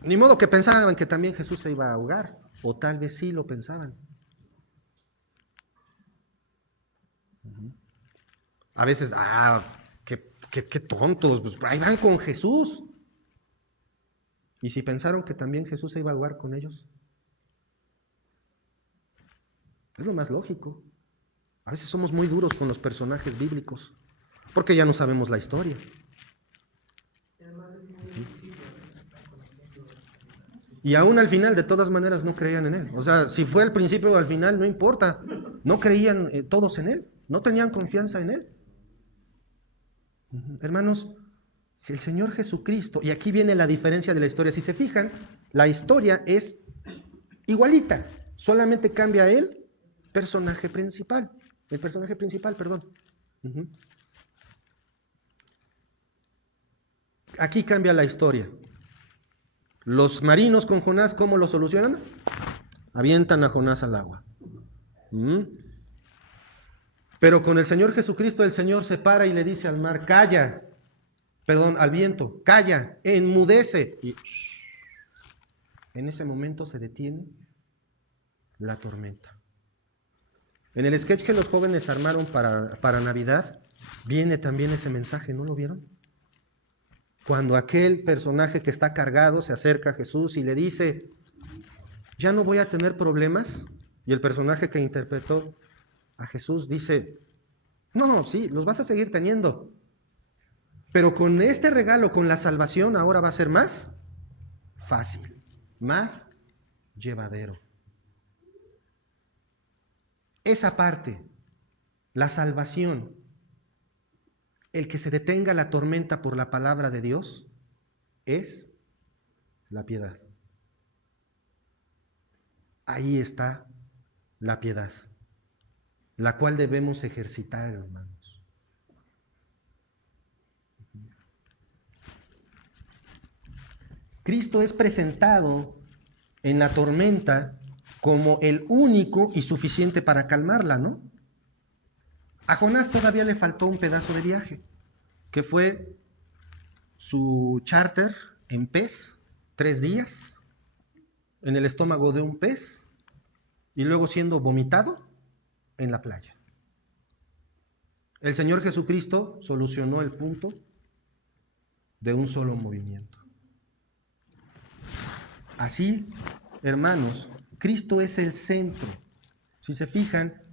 ni modo que pensaban que también Jesús se iba a ahogar, o tal vez sí lo pensaban. A veces, qué tontos, pues ahí van con Jesús. ¿Y si pensaron que también Jesús se iba a ahogar con ellos? Es lo más lógico. A veces somos muy duros con los personajes bíblicos, porque ya no sabemos la historia. Y aún al final, de todas maneras, no creían en él. O sea, si fue al principio o al final, no importa. No creían todos en él. No tenían confianza en él. Hermanos, el Señor Jesucristo, y aquí viene la diferencia de la historia. Si se fijan, la historia es igualita. Solamente cambia el personaje principal. El personaje principal, perdón. Aquí cambia la historia. Los marinos con Jonás, ¿cómo lo solucionan? Avientan a Jonás al agua. Pero con el Señor Jesucristo, el Señor se para y le dice al mar, calla, perdón, al viento, calla, enmudece. Y en ese momento se detiene la tormenta. En el sketch que los jóvenes armaron para Navidad, viene también ese mensaje, ¿no lo vieron? Cuando aquel personaje que está cargado se acerca a Jesús y le dice, ya no voy a tener problemas, y el personaje que interpretó a Jesús dice, no, sí, los vas a seguir teniendo, pero con este regalo, con la salvación, ahora va a ser más fácil, más llevadero. Esa parte, la salvación, el que se detenga la tormenta por la palabra de Dios, es la piedad. Ahí está la piedad, la cual debemos ejercitar, hermanos. Cristo es presentado en la tormenta como el único y suficiente para calmarla, ¿no? A Jonás todavía le faltó un pedazo de viaje, que fue su charter en pez, 3 días, en el estómago de un pez, y luego siendo vomitado en la playa. El Señor Jesucristo solucionó el punto de un solo movimiento. Así, hermanos, Cristo es el centro. Si se fijan,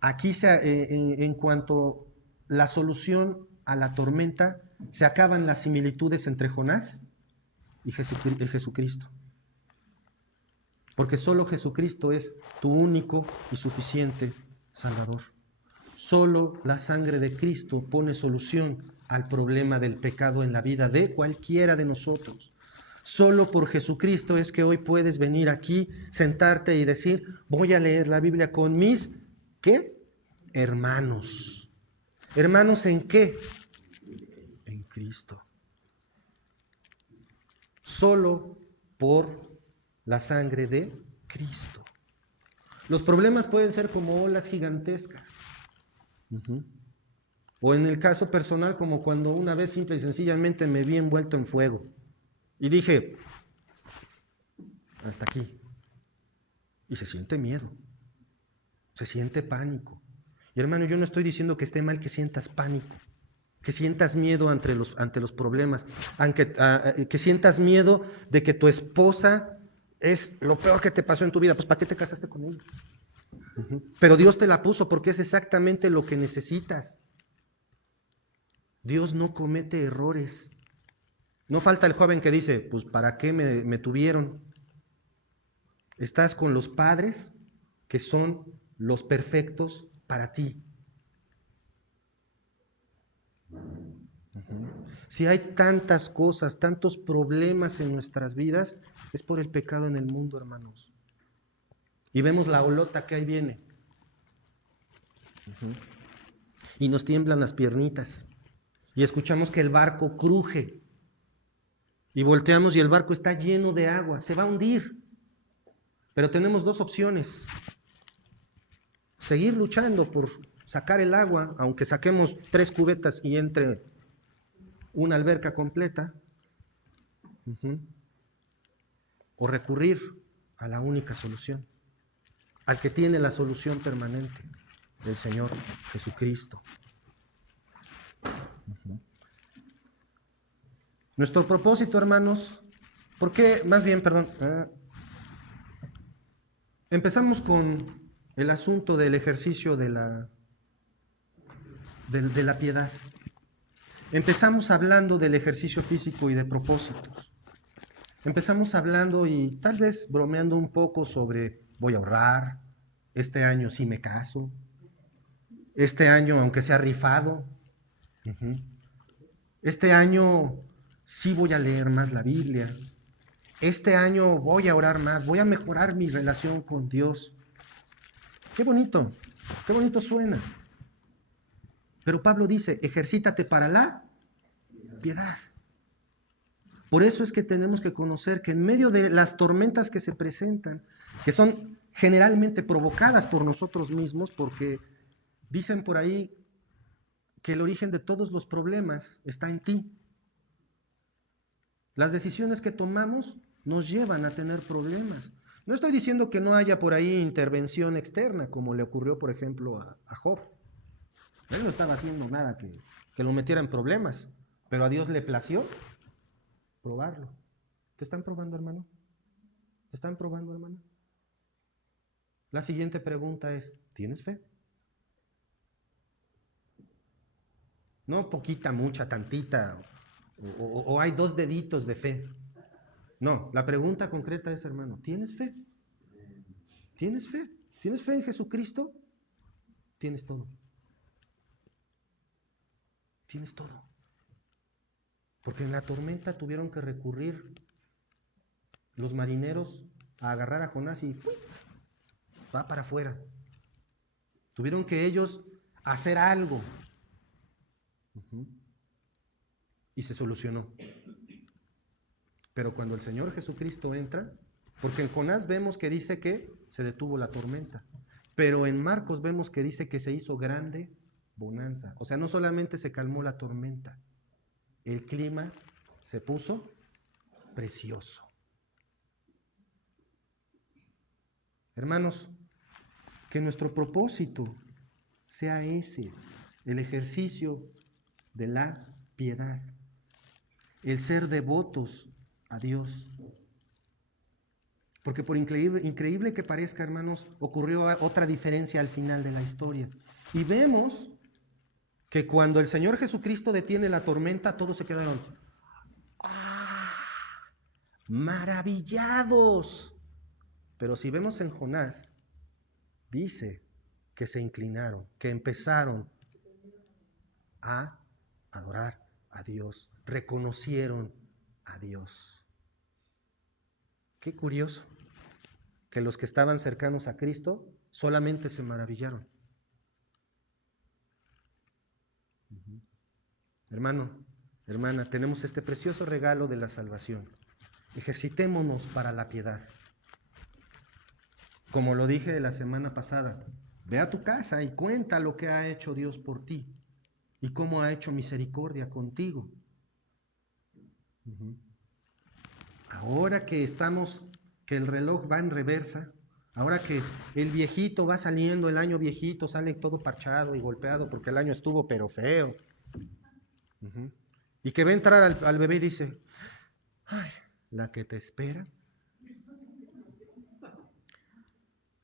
aquí en cuanto a la solución a la tormenta, se acaban las similitudes entre Jonás y Jesucristo. Porque solo Jesucristo es tu único y suficiente Salvador. Solo la sangre de Cristo pone solución al problema del pecado en la vida de cualquiera de nosotros. Solo por Jesucristo es que hoy puedes venir aquí, sentarte y decir, voy a leer la Biblia con mis, ¿qué? Hermanos. ¿Hermanos en qué? En Cristo. Solo por la sangre de Cristo. Los problemas pueden ser como olas gigantescas. O en el caso personal, como cuando una vez simple y sencillamente me vi envuelto en fuego. Y dije, hasta aquí. Y se siente miedo, se siente pánico. Y hermano, yo no estoy diciendo que esté mal que sientas pánico, que sientas miedo ante los problemas, que sientas miedo de que tu esposa es lo peor que te pasó en tu vida. Pues ¿para qué te casaste con ella? Pero Dios te la puso porque es exactamente lo que necesitas. Dios no comete errores. No falta el joven que dice, pues ¿para qué me tuvieron? Estás con los padres que son los perfectos para ti. Si hay tantas cosas, tantos problemas en nuestras vidas, es por el pecado en el mundo, hermanos. Y vemos la olota que ahí viene. Y nos tiemblan las piernitas. Y escuchamos que el barco cruje. Y volteamos y el barco está lleno de agua, se va a hundir. Pero tenemos dos opciones. Seguir luchando por sacar el agua, aunque saquemos 3 cubetas y entre una alberca completa, o recurrir a la única solución, al que tiene la solución permanente, el Señor Jesucristo. Nuestro propósito, hermanos, ¿por qué? Más bien, perdón, empezamos con el asunto del ejercicio de la piedad. Empezamos hablando del ejercicio físico y de propósitos. Empezamos hablando y tal vez bromeando un poco sobre voy a ahorrar, este año sí me caso, este año aunque sea rifado, este año sí voy a leer más la Biblia, este año voy a orar más, voy a mejorar mi relación con Dios. Qué bonito suena. Pero Pablo dice, ejercítate para la piedad. Por eso es que tenemos que conocer que en medio de las tormentas que se presentan, que son generalmente provocadas por nosotros mismos, porque dicen por ahí que el origen de todos los problemas está en ti. Las decisiones que tomamos nos llevan a tener problemas. No estoy diciendo que no haya por ahí intervención externa, como le ocurrió, por ejemplo, a Job. Él no estaba haciendo nada que lo metiera en problemas, pero a Dios le plació probarlo. ¿Te están probando, hermano? ¿Te están probando, hermano? La siguiente pregunta es, ¿tienes fe? No poquita, mucha, tantita, o hay 2 deditos de fe. No, la pregunta concreta es, hermano, ¿tienes fe? ¿Tienes fe? ¿Tienes fe en Jesucristo? Tienes todo. Tienes todo. Porque en la tormenta tuvieron que recurrir los marineros a agarrar a Jonás y ¡pum!, va para afuera. Tuvieron que ellos hacer algo. Y se solucionó. Pero cuando el Señor Jesucristo entra, porque en Jonás vemos que dice que se detuvo la tormenta, pero en Marcos vemos que dice que se hizo grande bonanza. O sea, no solamente se calmó la tormenta, el clima se puso precioso. Hermanos, que nuestro propósito sea ese, el ejercicio de la piedad, el ser devotos a Dios. Porque por increíble que parezca, hermanos, ocurrió otra diferencia al final de la historia. Y vemos que cuando el Señor Jesucristo detiene la tormenta, todos se quedaron maravillados. Pero si vemos en Jonás, dice que se inclinaron, que empezaron a adorar a Dios, reconocieron a Dios. Qué curioso que los que estaban cercanos a Cristo solamente se maravillaron. Hermano, hermana, tenemos este precioso regalo de la salvación. Ejercitémonos para la piedad. Como lo dije la semana pasada, ve a tu casa y cuenta lo que ha hecho Dios por ti y cómo ha hecho misericordia contigo. Ahora que que el reloj va en reversa, ahora que el viejito va saliendo, el año viejito sale todo parchado y golpeado porque el año estuvo pero feo. Y que ve entrar al bebé y dice, ay, la que te espera.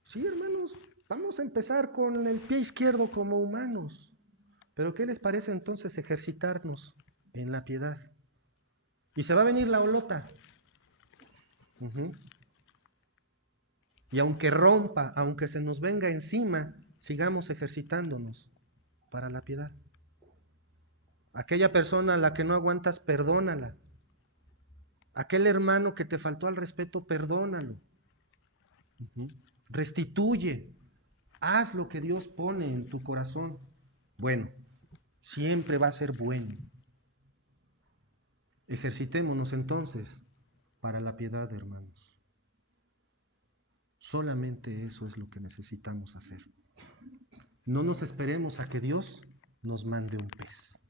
Sí, hermanos, vamos a empezar con el pie izquierdo como humanos. Pero ¿qué les parece entonces ejercitarnos en la piedad? Y se va a venir la olota. Y aunque rompa, aunque se nos venga encima, sigamos ejercitándonos para la piedad. Aquella persona a la que no aguantas, perdónala. Aquel hermano que te faltó al respeto, perdónalo. Restituye. Haz lo que Dios pone en tu corazón. Bueno, siempre va a ser bueno. Ejercitémonos entonces para la piedad, hermanos. Solamente eso es lo que necesitamos hacer. No nos esperemos a que Dios nos mande un pez.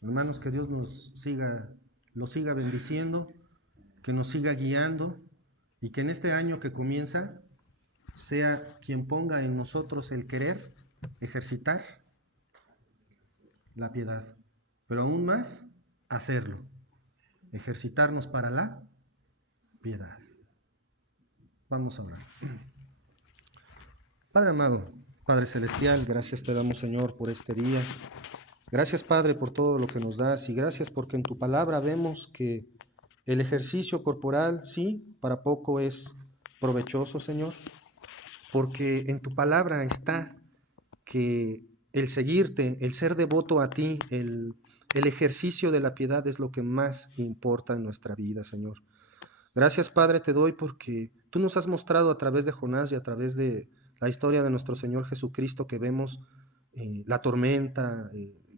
Hermanos, que Dios los siga bendiciendo, que nos siga guiando y que en este año que comienza sea quien ponga en nosotros el querer ejercitar la piedad, pero aún más hacerlo, ejercitarnos para la piedad. Vamos a orar. Padre amado, Padre celestial, gracias te damos, Señor, por este día. Gracias, Padre, por todo lo que nos das y gracias porque en tu palabra vemos que el ejercicio corporal, sí, para poco es provechoso, Señor, porque en tu palabra está que el seguirte, el ser devoto a ti, el ejercicio de la piedad es lo que más importa en nuestra vida, Señor. Gracias, Padre, te doy porque tú nos has mostrado a través de Jonás y a través de la historia de nuestro Señor Jesucristo que vemos la tormenta,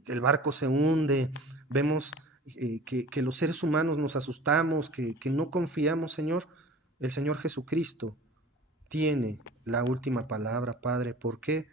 que el barco se hunde, vemos que los seres humanos nos asustamos, que no confiamos, Señor. El Señor Jesucristo tiene la última palabra, Padre. ¿Por qué?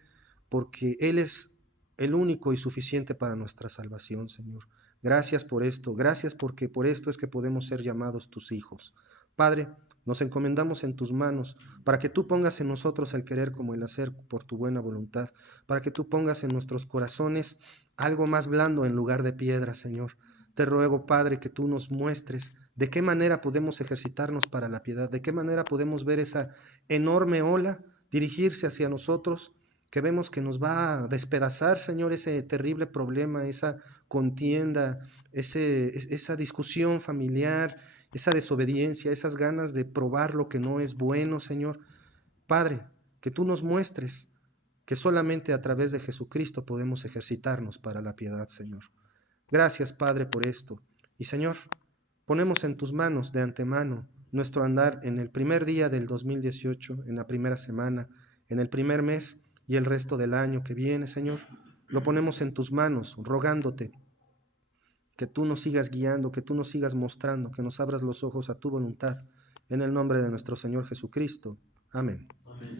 Porque Él es el único y suficiente para nuestra salvación, Señor. Gracias por esto, gracias porque por esto es que podemos ser llamados tus hijos. Padre, nos encomendamos en tus manos, para que tú pongas en nosotros el querer como el hacer por tu buena voluntad, para que tú pongas en nuestros corazones algo más blando en lugar de piedra, Señor. Te ruego, Padre, que tú nos muestres de qué manera podemos ejercitarnos para la piedad, de qué manera podemos ver esa enorme ola dirigirse hacia nosotros, que vemos que nos va a despedazar, Señor, ese terrible problema, esa contienda, esa discusión familiar, esa desobediencia, esas ganas de probar lo que no es bueno, Señor. Padre, que tú nos muestres que solamente a través de Jesucristo podemos ejercitarnos para la piedad, Señor. Gracias, Padre, por esto. Y Señor, ponemos en tus manos de antemano nuestro andar en el primer día del 2018, en la primera semana, en el primer mes y el resto del año que viene, Señor. Lo ponemos en tus manos, rogándote que tú nos sigas guiando, que tú nos sigas mostrando, que nos abras los ojos a tu voluntad. En el nombre de nuestro Señor Jesucristo. Amén. Amén.